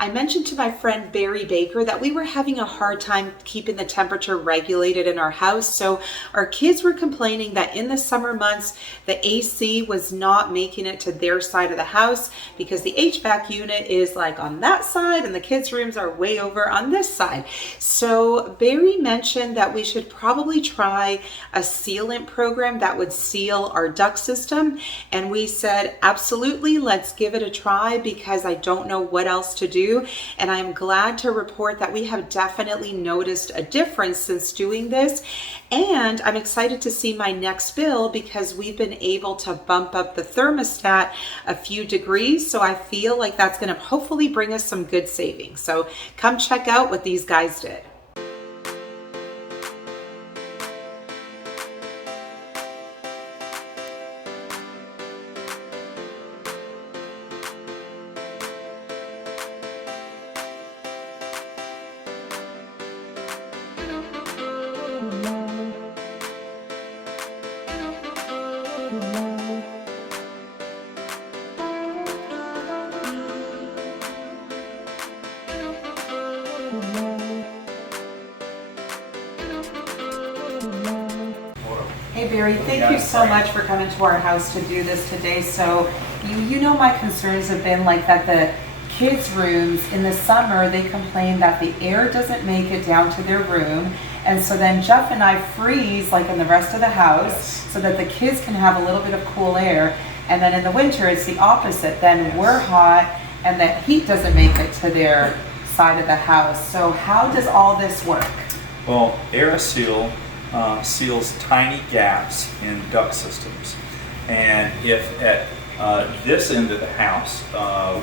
I mentioned to my friend Barry Baker that we were having a hard time keeping the temperature regulated in our house. So our kids were complaining that in the summer months, the AC was not making it to their side of the house because the HVAC unit is like on that side and the kids' rooms are way over on this side. So Barry mentioned that we should probably try a sealant program that would seal our duct system. And we said, absolutely, let's give it a try because I don't know what else to do. And I'm glad to report that we have definitely noticed a difference since doing this. And I'm excited to see my next bill because we've been able to bump up the thermostat a few degrees. So I feel like that's going to hopefully bring us some good savings. So come check out what these guys did. Hey Barry, thank you so much for coming to our house to do this today. So you know my concerns have been like that the kids' rooms in the summer, they complain that the air doesn't make it down to their room. And so then Jeff and I freeze like in the rest of the house so that the kids can have a little bit of cool air. And then in the winter, it's the opposite. Then we're hot and the heat doesn't make it to their side of the house. So how does all this work? Well, Aeroseal seals tiny gaps in duct systems. And if at this end of the house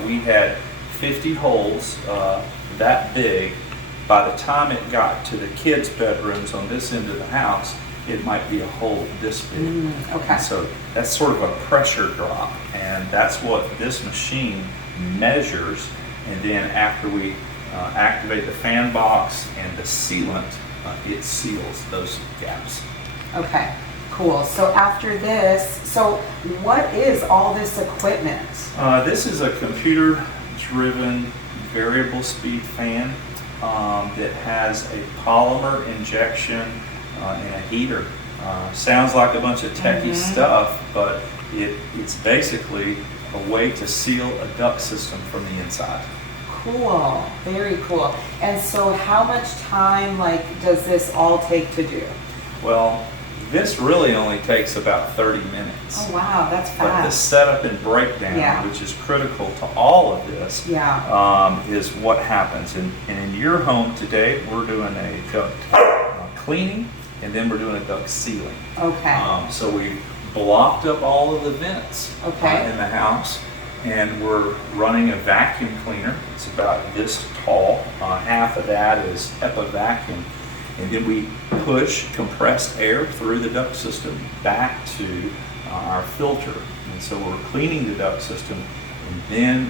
we had 50 holes that big, by the time it got to the kids' bedrooms on this end of the house, it might be a hole this big. Okay. So that's sort of a pressure drop, and that's what this machine measures. And then after we activate the fan box and the sealant, it seals those gaps. Okay, cool. So after this, so what is all this equipment? This is a computer-driven variable speed fan that has a polymer injection and a heater. Sounds like a bunch of techie stuff, but it's basically a way to seal a duct system from the inside. Cool, very cool. And so how much time does this all take to do? Well, this really only takes about 30 minutes. Oh wow, that's fast. But the setup and breakdown, which is critical to all of this, is what happens. And in your home today, we're doing a duct cleaning, and then we're doing a duct sealing. Okay. So we blocked up all of the vents in the house, and we're running a vacuum cleaner. It's about this tall. Half of that is HEPA vacuum. And then we push compressed air through the duct system back to our filter. And so we're cleaning the duct system, and then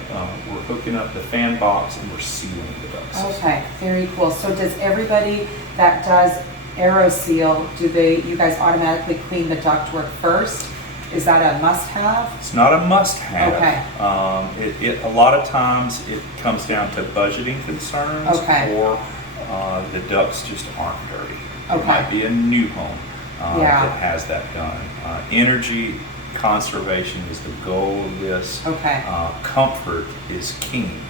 we're hooking up the fan box and we're sealing the duct system. Okay, very cool. So does everybody that does Aeroseal, you guys automatically clean the ductwork first? Is that a must-have? It's not a must-have. Okay. A lot of times it comes down to budgeting concerns, or the ducts just aren't dirty. It might be a new home that has that done. Energy conservation is the goal of this. Comfort is king.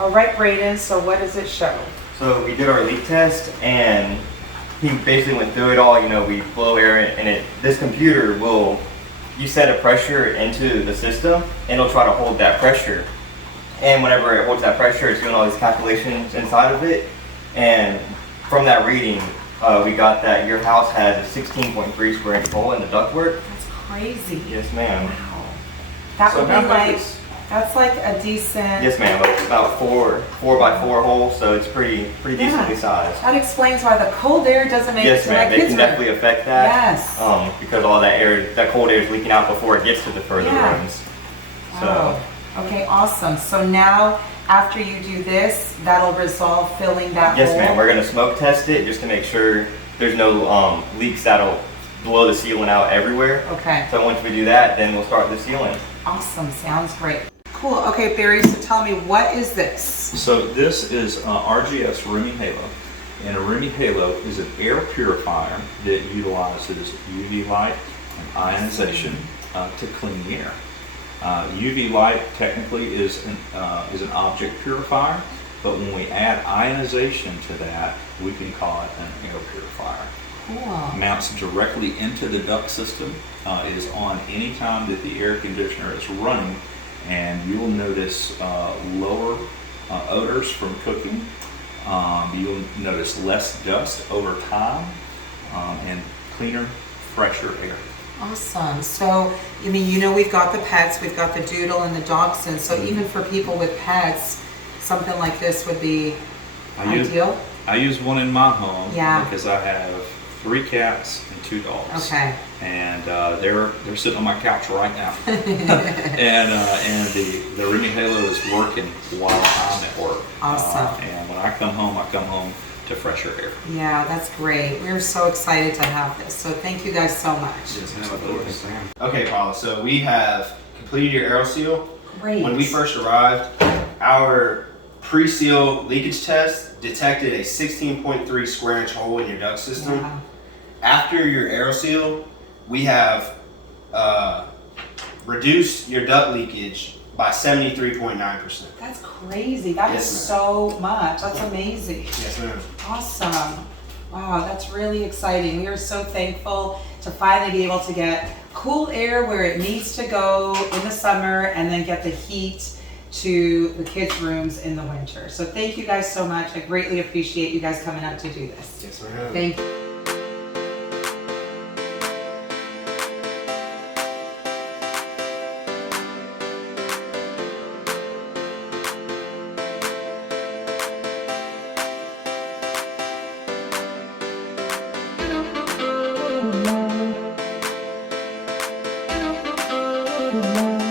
All right, Braden, so what does it show? So we did our leak test, and he basically went through it all. You know, we blow air in, and this computer you set a pressure into the system, and it'll try to hold that pressure. And whenever it holds that pressure, it's doing all these calculations inside of it. And from that reading, we got that your house has a 16.3 square inch hole in the ductwork. That's crazy. Yes, ma'am. Wow. That would be that's like a decent... Yes, ma'am. About 4 by 4 holes, so it's pretty decently sized. That explains why the cold air doesn't make it to my kids' room. Yes, ma'am. They can definitely affect that. Yes. Because all that cold air is leaking out before it gets to the further rooms. So Okay, awesome. So now, after you do this, that'll resolve filling that Yes, hole? ma'am. We're gonna smoke test it just to make sure there's no leaks that'll blow the sealant out everywhere. Okay. So once we do that, then we'll start the sealing. Awesome, sounds great. Cool, okay Barry, so tell me, what is this? So this is RGS Rooming Halo. And a rooming halo is an air purifier that utilizes UV light and ionization to clean the air. UV light technically is an object purifier, but when we add ionization to that, we can call it an air purifier. Cool. Mounts directly into the duct system, is on any time that the air conditioner is running, and you'll notice lower odors from cooking. You'll notice less dust over time, and cleaner, fresher air. Awesome. So, I mean, you know, we've got the pets, we've got the doodle and the dachshund. So even for people with pets, something like this would be ideal. I use one in my home Yeah. because I have 3 cats and 2 dogs. Okay. And they're sitting on my couch right now. and the rooming halo is working while I'm at work. Awesome. And when I come home to fresher air. Yeah, that's great. We're so excited to have this. So thank you guys so much. Yes, absolutely. Okay, Paula, so we have completed your Aeroseal. Great. When we first arrived, our pre-seal leakage test detected a 16.3 square inch hole in your duct system. Yeah. After your Aeroseal, we have reduced your duct leakage by 73.9%. That's crazy. That is Yes, ma'am. so much. That's amazing. Yes, ma'am. Awesome. Wow, that's really exciting. We are so thankful to finally be able to get cool air where it needs to go in the summer and then get the heat to the kids' rooms in the winter. So thank you guys so much. I greatly appreciate you guys coming out to do this. Yes, ma'am. Thank you. Thank you.